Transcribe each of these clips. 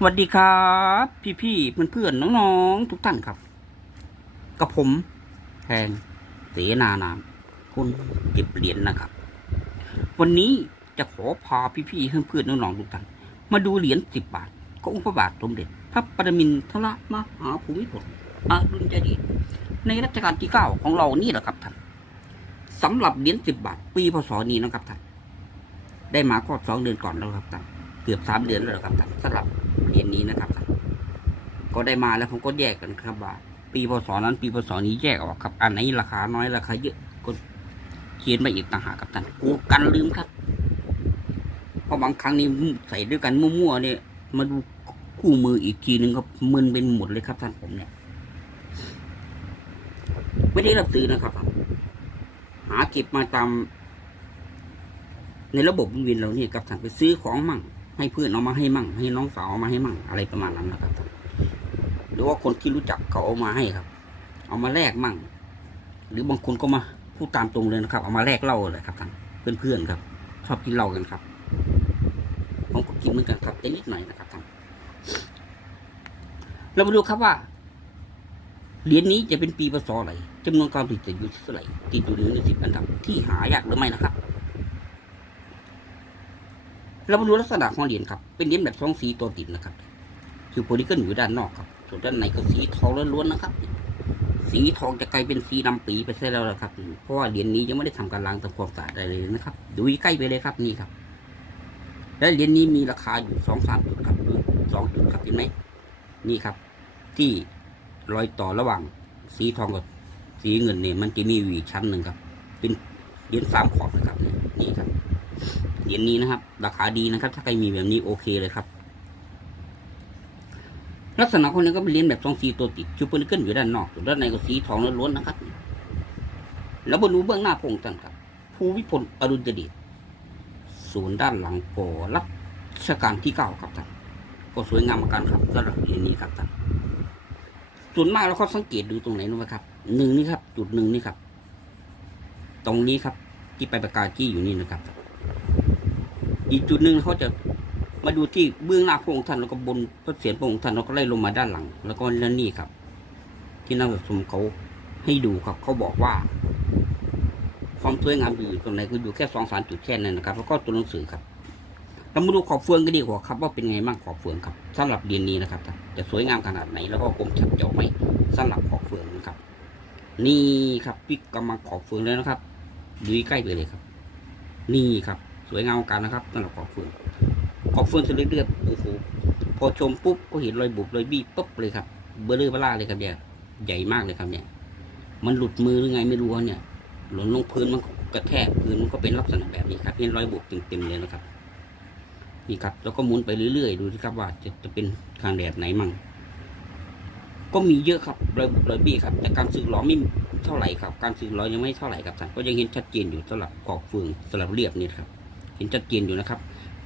สวัสดีครับ พี่พี่เพื่อนเพื่อนน้อง ๆ ทุก ท่าน ครับ กับผมแทนเสนานามคุณเก็บเหรียญนนะครับ วันนี้จะขอพาพี่พี่เพื่อนเพื่อนน้องๆทุกท่านมาดูเหรียญสิบบาทขององค์พระบาทสมเด็จพระปรมินทรมหาภูมิพลอดุลยเดชในรัชกาลที่เก้าของเรานี่แหละครับท่านสำหรับเหรียญสิบบาท ปีพศนี้นะครับท่านได้มาก็สองเดือนก่อนแล้วครับท่านเกือบสามเดือนแล้วครับท่านสำหรับเรียนนี้นะครับ ก็ได้มาแล้วผมก็แยกกันครับว่าปีพศนั้น ปีพศนี้แยกออกครับ อันไหนราคาน้อยราคาเยอะก็เขียนมาอีกต่างหากครับท่านกูกันลืมครับเพราะบางครั้งนี่ใส่ด้วยกันมั่วๆเนี่ยมาดูคู่มืออีกทีหนึ่งก็มึนเป็นหมดเลยครับ ท่านผมเนี่ยไม่ได้รับซื้อนะครับหาเก็บมาตาม ในระบบวินเราเนี่ยกับท่านไปซื้อของมั่งให้เพื่อนเอามาให้มั่ง ให้น้องสาวเอามาให้มั่ง อะไรประมาณนั้นนะครับหรือว่าคนที่รู้จักเขาเอามาให้ครับ เอามาแลกมั่ง หรือบางคนก็มาพูดตามตรงเลยนะครับเอามาแลกเหล้าเลยครับท่านเพื่อนๆครับชอบกินเหล้ากันครับผมก็กินเหมือนกันครับแต่นิดหน่อยนะครับท่านเรามาดูครับว่าเหรียญนี้จะเป็นปีพศอะไรจำนวนความติดจะอยู่เท่าไหร่ติดอยู่หน่ในสิบอันดับ ที่หายากหรือไม่นะครับเรามาดูลักษณะของเหรียญครับ เป็นเหรียญแบบสองสีตัวติดนะครับ คือโพลิเกนอยู่ด้านนอกครับ ส่วนด้านในก็สีทองล้วนๆนะครับ สีทองจะกลายเป็นสีดำปีไปซะแล้วนะครับ เพราะว่าเหรียญนี้ยังไม่ได้ทำการล้างทำความสะอาดอะไรเลยนะครับ ดูใกล้ไปเลยครับ นี่ครับ และเหรียญนี้มีราคาอยู่สองสามจุดครับ สองจุดครับเห็นไหม นี่ครับ ที่รอยต่อระหว่างสีทองกับสีเงินเนี่ยมันจะมีวีชั้นหนึ่งครับ เป็นเหรียญสามขอบนะครับนี่ครับเหรียญนี้นะครับราคาดีนะครับ ถ้าใครมีแบบนี้โอเคเลยครับ ลักษณะของนี้ก็เป็นเหรียญแบบทองสีตัวติดชูเปอร์เกิลอยู่ด้านนอกด้านในก็สีทองล้วนๆนะครับ แล้วบนรูเบื้องหน้าพงท่านครับภูวิพลอรุณเดชส่วนด้านหลังก่อรัชกาลที่เก้าครับท่านก็สวยงามเหมือนกันครับสำหรับเหรียญนี้ครับท่านส่วนมากเราก็สังเกตดูตรงไหนนู้ไหมครับหนึ่งนี่ครับ จุดหนึ่งนี่ครับ ตรงนี้ครับที่ไปประกาศที่อยู่นี่นะครับอีกจุดหนึ่งเขาจะมาดูที่เบื้องหน้าพระองค์ท่านแล้วก็บนพระเศียรพระองค์ท่านแล้วก็ไล่ลงมาด้านหลัง แล้วก็แล้วนี่ครับ ที่นักสะสมเขาให้ดูครับเขาบอกว่าความสวยงามอยู่ตรงไหนคืออยู่แค่สองสามจุดแค่นั้นนะครับแล้วก็ตัวหนังสือครับเรามาดูขอบเฟืองกันดีกว่าครับว่าเป็นไงบ้างขอบเฟืองครับ สำหรับเดือนนี้นะครับจะสวยงามขนาดไหนแล้วก็กลมชัดเจาะไหมสำหรับขอบเฟืองนะครับ นี่ครับพี่กำลังขอบเฟืองเลยนะครับ ดูใกล้ไปเลยครับ นี่ครับสวยงามกันนะครับสำหรับกอกเฟืองกอกเฟืองสจดเลือดโอ้โหพอชมปุ๊บก็เห็นรอยบุบรอยบี้ปุ๊บเลยครับเบลือบล่าเลยครับเนี่ยใหญ่มากเลยครับ เนี่ย มันหลุดมือหรือไงไม่รู้เนี่ย หล่นลงพื้นมันกระแทกพื้นมันก็เป็นลักษณะแบบนี้ครับเห็นรอยบุบเต็มๆเลยนะครับ นี่ครับ แล้วก็หมุนไปเรื่อยๆ ดูสิครับว่า จะจะเป็นทางแบบไหนมั่งก็มีเยอะครับรอยรอยบี้ครับ แต่การสึกลออไม่เท่าไหร่ครับการสึกล้อยังไม่เท่าไหร่ครับท่านก็ยังเห็นชัดเจนอยู่สำหรับกอกเฟืองสำหรับเรียบนี่ครับเห็นจัดเจนอยู่นะครับ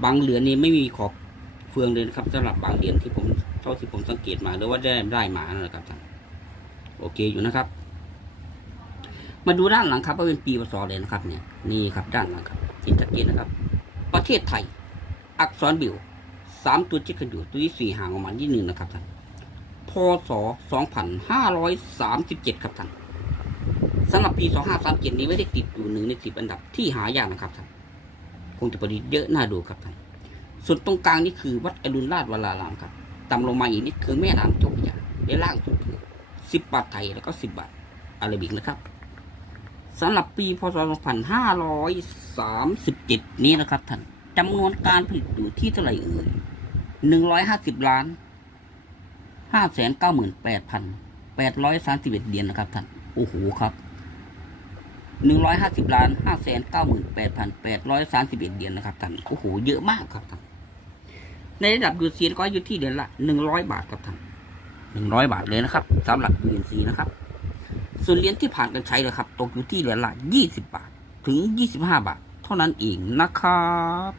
บางเหรียญนี้ไม่มีขอบเฟืองเลยนะครับ สำหรับบางเหรียญที่ผมเท่าที่ผมสังเกตมาหรือว่าได้ได้มานะครับท่าน โอเคอยู่นะครับ มาดูด้านหลังครับว่าเป็นปีพศเลยนะครับเนี่ยนี่ครับด้านหลังครับเห็นชัดเจนนะครับ ประเทศไทย อักษรบิวสามตัวจิกกันอยู่ ตัวที่สี่ห่างออกมาที่หนึ่งนะครับท่าน พศสองพันห้าร้อยสามสิบเจ็ดครับท่านสำหรับปีสองห้าสามเจ็ดนี้ไม่ได้ติดอยู่หนึ่งในสิบอันดับที่หายากนะครับท่านงจะประดิษฐ์เยอะน่าดูครับท่านส่วนตรงกลางนี่คือวัดอรุณราชวรารามครับต่ำลงมาอีกนิดคือแม่น้ำจ้าพรยาและล่างสุดคือสิบบาทไทยแล้วก็สิบบาทอาราบิกนะครับสำหรับปีพศ2537 นี้นะครับท่านจำนวนการผลิตอยู่ที่เท่าไหร่เอ่ย150 ล้าน 5 9 8 8 3 1เหรียญนะครับท่าน โอ้โห ครับ150 ล้าน 5 9 8 8 3 1เหรียญนะครับท่านโอ้โห เยอะมากครับท่านในระดับยูซีก็อยู่ที่เหรียญละ 100 บาทครับท่าน100 บาทเลยนะครับสำหรับยูซีนะครับ ส่วนเหรียญที่ผ่านการใช้เลยครับ ตกอยู่ที่เหรียญละ 20 บาทถึง 25 บาท เท่านั้นเองนะครับ